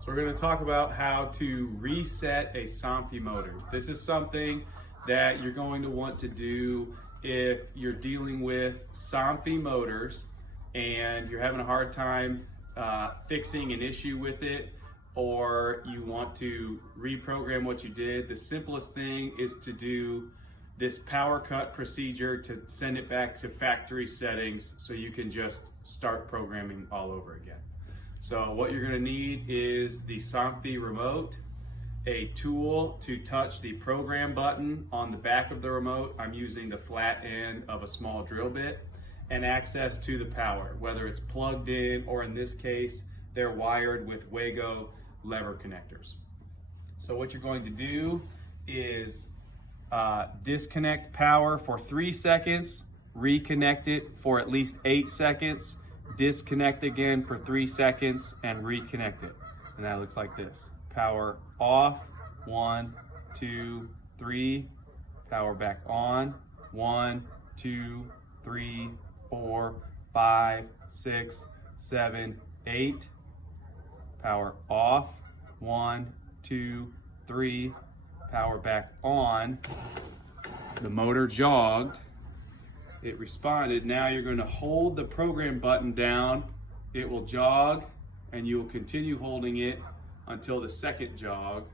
So we're going to talk about how to reset a Somfy motor. This is something that you're going to want to do if you're dealing with Somfy motors and you're having a hard time fixing an issue with it, or you want to reprogram what you did. The simplest thing is to do this power cut procedure to send it back to factory settings so you can just start programming all over again. So what you're going to need is the Somfy remote, a tool to touch the program button on the back of the remote. I'm using the flat end of a small drill bit, and access to the power, whether it's plugged in or in this case, they're wired with Wago lever connectors. So what you're going to do is disconnect power for 3 seconds, reconnect it for at least 8 seconds, disconnect again for 3 seconds, and reconnect it. And that looks like this. Power off, 1, 2, 3. Power back on, 1, 2, 3, 4, 5, 6, 7, 8. Power off, 1, 2, 3. Power back on. The motor jogged. It responded. Now you're going to hold the program button down. It will jog, and you will continue holding it until the second jog.